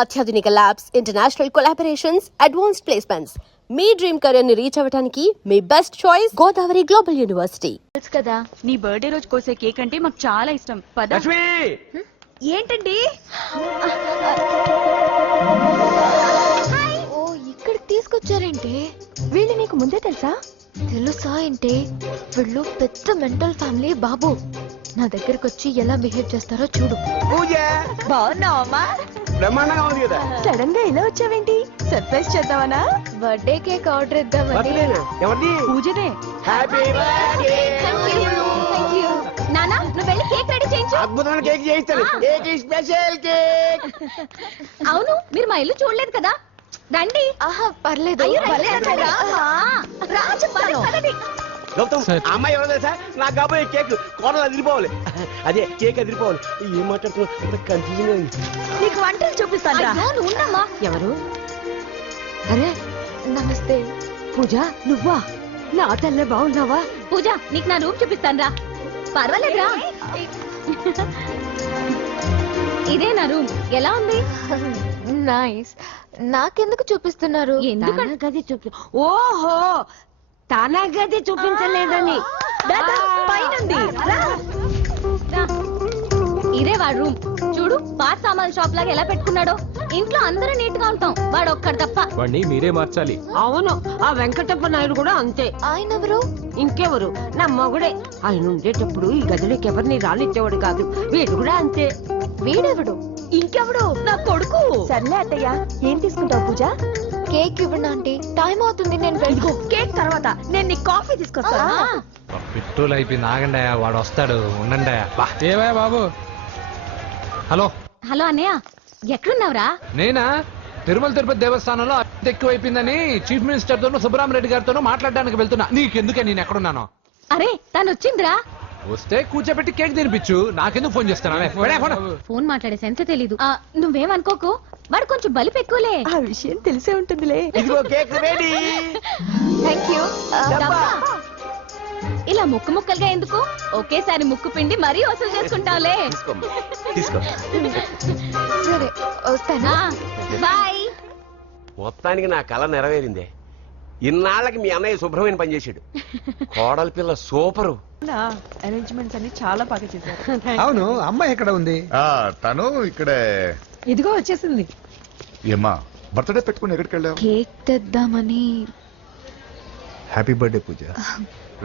అత్యాధునిక labs, international collaborations, advanced placements. మీ dream career ని రీచ్ అవ్వడానికి మీ best choice Godavari global university. కదా నీ బర్త్డే రోజు కోసే కేక్ అంటే మాకు చాలా ఇష్టం. పద. ఏంటండి? ఓ ఇక్కడ తీసుకొచ్చారేంటి? వీళ్ళు నీకు ముందే తెలుసా? తెలుసా ఏంటి? వీళ్ళు పెద్ద మెంటల్ ఫ్యామిలీ బాబు. నా దగ్గరకు వచ్చి ఎలా బిహేవ్ చేస్తారో చూడు. బాగున్నావమ్మా? బ్రహ్మాండంగా ఉంది కదా. సడన్ గా ఇలా వచ్చావేంటి? సర్ప్రైజ్ చేద్దామనా? బర్త్డే కేక్ ఆర్డర్ ఇద్దామని. ఎవరిది? పూజదే. Happy birthday. నానా నువ్వు వెళ్ళి కేక్ రెడీ చేయించు. అద్భుతమైన కేక్ చేయిస్తాను. Cake special cake. అవును మీరు మా ఇల్లు చూడలేదు కదా, రండి. ఆహా పర్లేదు. గౌతమ్, ఆ అమ్మాయి ఎవరో తెలుసా? నాకు కాబోయే కేక్ కోడలు అదిరిపోవాలి. అదే కేక్ అదిరిపోవాలి. ఏం మాట్లాడుతున్నా కన్ఫ్యూజన్ అయింది. నీకు వంటలు చూపిస్తాను. ఉండమ్మా. ఎవరు? అరే నమస్తే. పూజ నువ్వా? నా తల్లే బాగున్నావా? పూజ నీకు నా రూమ్ చూపిస్తాను రా. పర్వాలేదురా. ఇదే నా రూమ్. ఎలా ఉంది? నైస్. నాకెందుకు చూపిస్తున్నారు? గది చూపి. ఓహో తానా గది చూపించలేదని. పైనుంది. ఇదే వాడు రూమ్. చూడు పాత సామాన్ షాప్ లాగా ఎలా పెట్టుకున్నాడో. ఇంట్లో అందరూ నీట్ గా ఉంటాం, వాడు ఒక్కడు తప్ప. వాడిని మీరే మార్చాలి. అవును, ఆ వెంకటప్ప నాయుడు కూడా అంతే. ఆయన ఎవరు? ఇంకెవరు? నా మొగుడే. ఆయన ఉండేటప్పుడు ఈ గదిలోకి ఎవరిని రానిచ్చేవాడు కాదు. వీడు కూడా అంతే. వీడెవడు? ఇంకెవడు? నా కొడుకు. సర్లే అత్తయ్య, ఏం తీసుకుంటావు పూజ? కేక్ ఇవ్వండి ఆంటీ, టైం అవుతుంది. నేను వెళ్ళి కేక్ తర్వాత నేను నీ కాఫీ తీసుకొస్తా. పెట్రోల్ అయిపోయింది, ఆగండాయా, వాడు వస్తాడు, ఉండండి. ఏవా బాబు. హలో హలో అన్నయ్య, ఎక్కడున్నావురా? నేనా? తిరుమల తిరుపతి దేవస్థానంలో అత్యంత ఎక్కువైపోయిందని చీఫ్ మినిస్టర్ తోనూ సుబ్బరామరెడ్డి గారితోనూ మాట్లాడడానికి వెళ్తున్నా. నీకెందుకే నేను ఎక్కడున్నాను? అరే తను వచ్చిందిరా. వస్తే కూర్చోబెట్టి కేక్ తినిపించు, నాకెందుకు ఫోన్ చేస్తాను? ఫోన్ మాట్లాడే సెన్స్ తెలీదు. నువ్వేమనుకోకు, వాడు కొంచెం బలిపు ఎక్కువలే. ఆ విషయం తెలిసే ఉంటుందిలే. ఇదిగో కేక్ రెడీ. Thank you. ఇలా ముక్కు ముక్కలుగా ఎందుకు? ఒకేసారి ముక్కు పిండి మరీ వసూలు చేసుకుంటావులే. తీసుకో. సరే వస్తానా? బాయ్. మొత్తానికి నా కళ నెరవేరిందే. ఇన్నాళ్ళకి మీ అన్నయ్య శుభ్రమైన పని చేశాడు. కోడలి పిల్ల సూపరు. అరేంజ్మెంట్స్ అన్ని చాలా బాగా చేశారు. అవును, అమ్మాయి ఎక్కడ ఉంది? తను ఇక్కడే. ఇదిగో వచ్చేసింది. ఏమ్మా బర్త్డే పెట్టుకుని ఎక్కడికి వెళ్ళావు? కేక్ తెద్దామని. Happy birthday Pooja.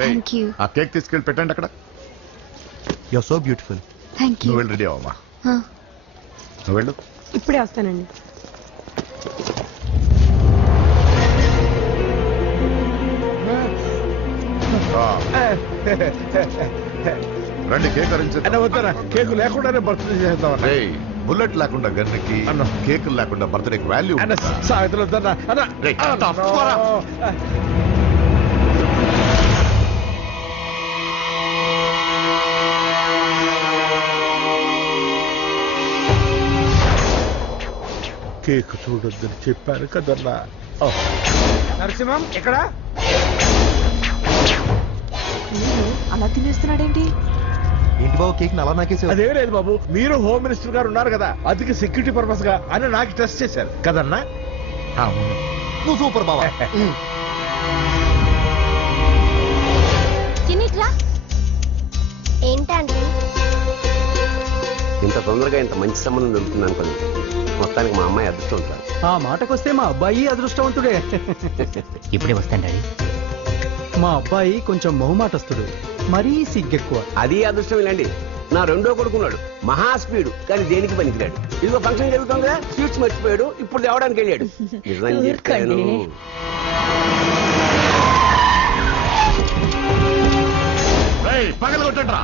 Thank you. ఆ కేక్ తీసుకెళ్ళి పెట్టండి అక్కడ. You are so beautiful. Thank you. నువ్వు వెళ్ళి రెడీ అవమ్మా. నువ్వు వెళ్ళు. ఇప్పుడే వస్తానండి. రండి కేక్ అరేంజ్ వద్దరా, కేకు లేకుండానే బర్త్డే చేద్దాం. బుల్లెట్ లేకుండా గన్నుకి, కేక్ లేకుండా బర్త్డేకి వాల్యూ. సాయంత్రం వద్దన్నా. కేక్ చూడొద్దని చెప్పాను కదన్నా. నరసింహం ఎక్కడ? అలా తినేస్తున్నాడేంటి? ఏంటి బాబు కేక్ అలా నాకేసావు? అదేం లేదు బాబు, మీరు హోమ్ మినిస్టర్ గారు ఉన్నారు కదా, అందుకే సెక్యూరిటీ పర్పస్ గా అని నాకు టెస్ట్ చేశారు కదన్నా. నువ్వు సూపర్ బాబా. చిన్నిట్రా. ఏంటండి ఇంత తొందరగా ఇంత మంచి సంబంధం దొరుకుతుంది అనుకోండి. మొత్తానికి మా అమ్మాయి అదృష్టవంతురాలు. ఆ మాటకొస్తే మా అబ్బాయి అదృష్టవంతుడే. ఇప్పుడే వస్తాను డాడీ. మా అబ్బాయి కొంచెం మొహమాటస్తుడు, మరీ సిగ్గెక్కువ. అది అదృష్టం ఇలాండి. నా రెండో కొడుకున్నాడు, మహా స్పీడు, కానీ దేనికి పనికిరాడు. ఇదిగో ఫంక్షన్ జరుగుతుంది కదా, స్వీట్స్ మర్చిపోయాడు, ఇప్పుడు తేవడానికి వెళ్ళాడు. నిజం చెప్పాను. పగల కొట్టండిరా.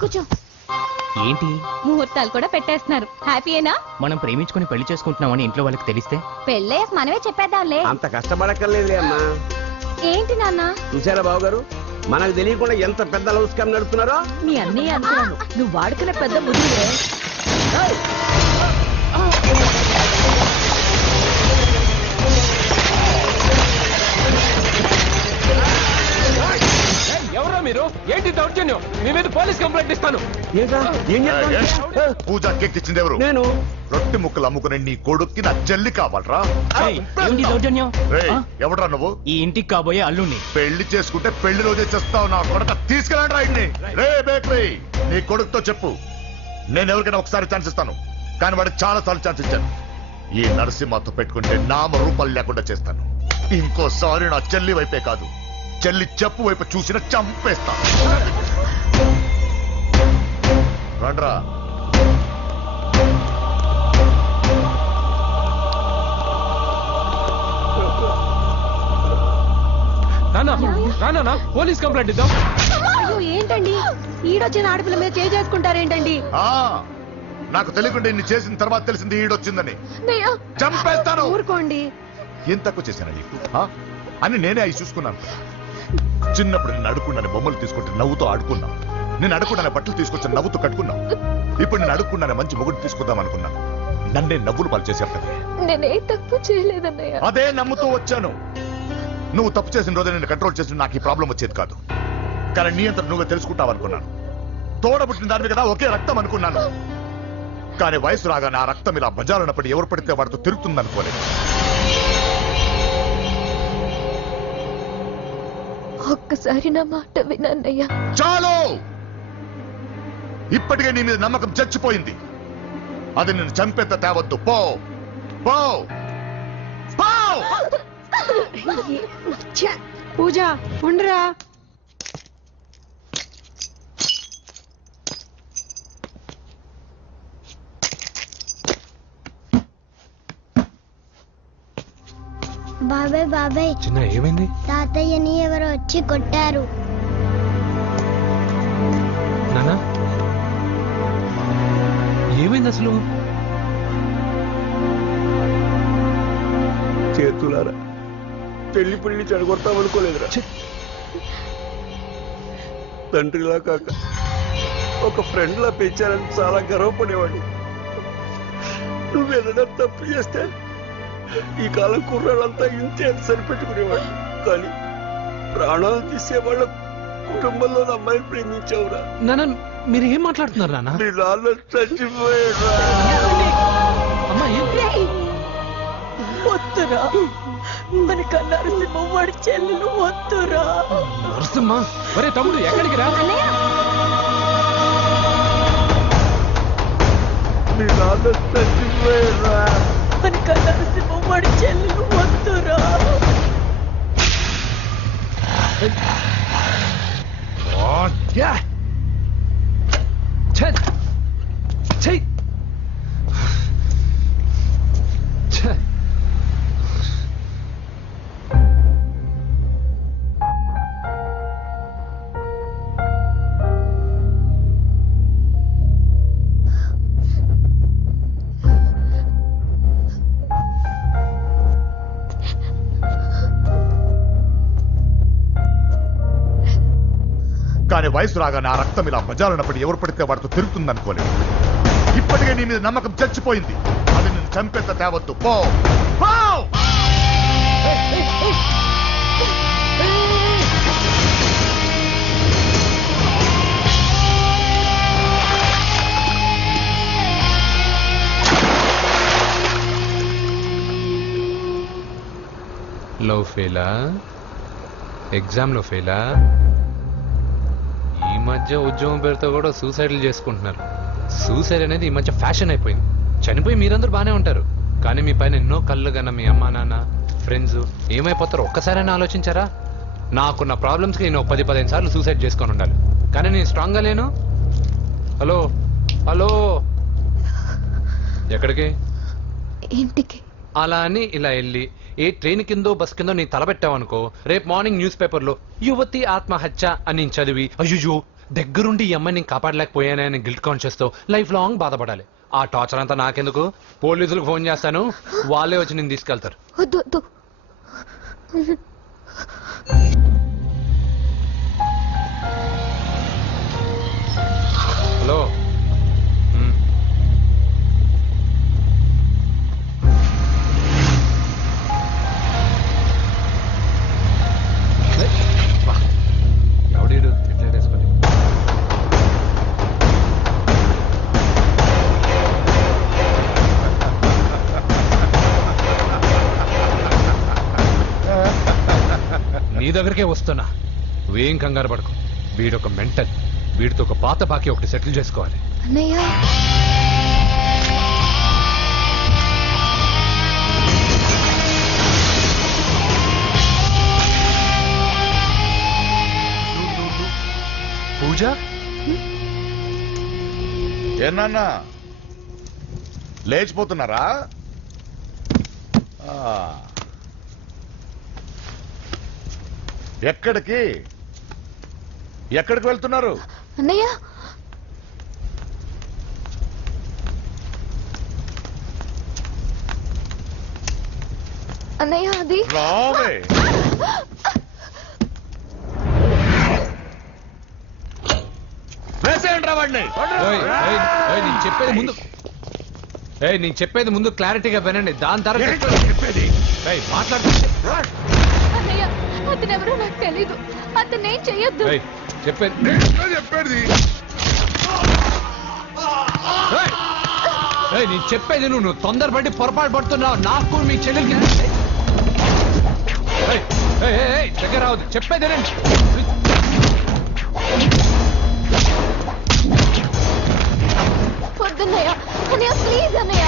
కూర్చో. ఏంటి ముహూర్తాలు కూడా పెట్టేస్తున్నారు. హ్యాపీయేనా? మనం ప్రేమించుకుని పెళ్లి చేసుకుంటున్నామని ఇంట్లో వాళ్ళకి తెలిస్తే? పెళ్ళయ్యాక మనమే చెప్పేద్దాంలే. అంత కష్టపడక్కర్లేదులే అమ్మా. ఏంటి నాన్న? చూసారా బాబు గారు, మనకు తెలియకుండా ఎంత పెద్ద లవ్ స్కామ్ నడుపుతున్నారో. మీ అన్నయ్య అనుకున్నాను, నువ్వు వాడుకునే పెద్ద ముద్దులే. ఎవరా మీరు? ఏంటి దౌర్జన్యం? మీ మీద పోలీస్ కంప్లైంట్ ఇస్తాను. ఏం చేస్తావు? పూజ కేక్ ఇచ్చింది ఎవరు? నేను రొట్టె ముక్కలు అమ్ముకునే నీ కొడుక్కి నా చెల్లి కావాలరా? ఏయ్, ఏంటి దౌర్జన్యం? రేయ్, ఆ? ఎవడ్రా నువ్వు? ఈ ఇంటికి కాబోయే అల్లుణ్ణి. పెళ్లి చేసుకుంటే పెళ్లి రోజే చేస్తావు నా కొడుక. తీసుకెళ్ళండి రాయిని. రే బేకరీ, నీ కొడుకుతో చెప్పు, నేను ఎవరికైనా ఒకసారి ఛాన్స్ ఇస్తాను, కానీ వాడికి చాలా సార్లు ఛాన్స్ ఇచ్చాను. ఈ నరసింహతో పెట్టుకుంటే నామ రూపాలు లేకుండా చేస్తాను. ఇంకోసారి నా చెల్లి వైపే కాదు, చెల్లి చెప్పు వైపు చూసిన చంపేస్తాను. రండ్రా. నానా పోలీస్ కంప్లైంట్ ఇద్దాం. అయ్యో ఏంటండి ఈడొచ్చిన ఆడపిల్ల మీద చేసుకుంటారేంటండి? ఆ, నాకు తెలియకుండా ఇన్ని చేసిన తర్వాత తెలిసింది ఈడొచ్చిందని. చంపేస్తాను. ఊరుకోండి. ఏం తక్కువ చేశాను నీకు? అని నేనే అవి చూసుకున్నాను. చిన్నప్పుడు నేను అడుక్కున్నాను బొమ్మలు తీసుకుంటే నవ్వుతో ఆడుకున్నా, నేను అడుక్కున్నాను బట్టలు తీసుకొచ్చి నవ్వుతూ కట్టుకున్నా. ఇప్పుడు నేను అడుక్కున్నాను మంచి మొగుడు తీసుకుందాం అనుకున్నాను, నన్నే నవ్వులు పాలు చేశారు కదా. నేనే తప్పు చేయలేదన్నయ్య. అదే నమ్ముతూ వచ్చాను. నువ్వు తప్పు చేసిన రోజు నేను కంట్రోల్ చేసిన నాకు ఈ ప్రాబ్లం వచ్చేది కాదు. కానీ నీ అంతా నువ్వే తెలుసుకుంటావు అనుకున్నాను. తోడబుట్టిన దాని కదా ఒకే రక్తం అనుకున్నాను. కానీ వయసు రాగానే ఆ రక్తం ఇలా బజారున్నప్పుడు ఎవరు పడితే వాడితో తిరుగుతుంది అనుకోలేదు. ఒక్కసారి నా మాట వినన్నయ్య. చాలు, ఇప్పటికే నీ మీద నమ్మకం చచ్చిపోయింది. అది నిన్ను చంపేత తేవద్దు. పో పో పో. పూజ ఉండరా. బాబాయ్ బాబాయ్, చిన్న ఏమైంది? తాతయ్యని ఎవరో వచ్చి కొట్టారు. నానా ఏమైంది అసలు? చేతులారా పెళ్లి పెళ్లి చెడగొడతామనుకోలేదురా. తండ్రిలా కాక ఒక ఫ్రెండ్ లా పెంచాలని చాలా గర్వపడేవాడు. నువ్వేదైనా తప్పు చేస్తే ఈ కాలం కుర్రాళ్ళంతా ఇంతే అని సరిపెట్టుకునేవాడు. కానీ ప్రాణాలు తీసేవాళ్ళ కుటుంబంలో అమ్మాయిని ప్రేమించావురా. నాన్న మీరు ఏం మాట్లాడుతున్నారు నాన్న? నీ నాన్న చచ్చిపోయాడు. అమ్మా వద్దురా, మనకు నరసింహ వాడి చెల్లెలు వద్దురా. నరసింహ, ఒరే తమ్ముడు ఎక్కడికి రా? నీ నాన్న చచ్చిపోయాడు. మనకు నరసింహ వాడి చెల్లెలు వద్దురా. కానీ వయసు రాగానే ఆ రక్తం ఇలా బజారున్నప్పుడు ఎవరు పడితే వాడితో తిరుగుతుంది అనుకోలేదు. ఇప్పటికే నీ మీద నమ్మకం చచ్చిపోయింది. అది నిన్ను చంపేత తేవద్దు. పో పో. లవ్ ఫెయిలా? ఎగ్జామ్లో ఫెయిలా? ఈ మధ్య ఉద్యోగం పేరుతో కూడా సూసైడ్లు చేసుకుంటున్నారు. సూసైడ్ అనేది ఈ మధ్య ఫ్యాషన్ అయిపోయింది. చనిపోయి మీరందరూ బాగానే ఉంటారు, కానీ మీ పైన ఎన్నో కళ్ళు కన్నా మీ అమ్మా నాన్న ఫ్రెండ్స్ ఏమైపోతారో ఒక్కసారైనా ఆలోచించారా? నాకున్న ప్రాబ్లమ్స్కి నేను 10-15 సార్లు సూసైడ్ చేసుకొని ఉండాలి, కానీ నేను స్ట్రాంగ్గా లేను. హలో హలో, ఎక్కడికి? ఇంటికి. అలా అని ఇలా వెళ్ళి ఏ ట్రైన్ కిందో బస్ కిందో నీ తలబెట్టావనుకో, రేపు మార్నింగ్ న్యూస్ పేపర్లో యువతి ఆత్మహత్య అని నేను చదివి అయ్యో దగ్గరుండి ఈ అమ్మాయిని నేను కాపాడలేకపోయానని గిల్ట్ కాన్షియస్ తో లైఫ్ లాంగ్ బాధపడాలి. ఆ టార్చర్ అంతా నాకెందుకు? పోలీసులకు ఫోన్ చేస్తాను, వాళ్ళే వచ్చి నేను తీసుకెళ్తారు. వద్దు వద్దు. హలో, ఎవడీడు ఇట్లా వేసుకొని దగ్గరికే వస్తున్నా. నువ్వేం కంగారు పడకు. వీడొక మెంటల్. వీడితో ఒక పాత బాకీ ఒకటి సెటిల్ చేసుకోవాలి. అన్నయ్య పూజ, ఏనా లేచిపోతున్నారా? ఎక్కడికి ఎక్కడికి వెళ్తున్నారు? అన్నయ్య అన్నయ్య అది రావే. వేసేయండి రా వాడిని. నేను చెప్పేది ముందు నేను చెప్పేది ముందు క్లారిటీగా వినండి. దాని తర్వాత చెప్పేది మాట్లాడుతుంది. అన్నయ్య అతనెవరో నాకు తెలీదు. అతనేం చెయ్యొద్దు. చెప్పేది చెప్పేది నేను చెప్పేది నువ్వు తొందరపడి పొరపాటు పడుతున్నావు. నాకు మీ చెల్లెలకి దగ్గర రావద్దు. చెప్పేది వద్దన్నయ్య. అన్నయ్య ప్లీజ్ అన్నయ్య.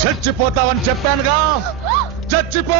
చచ్చిపోతావని చెప్పానుగా. చచ్చిపో.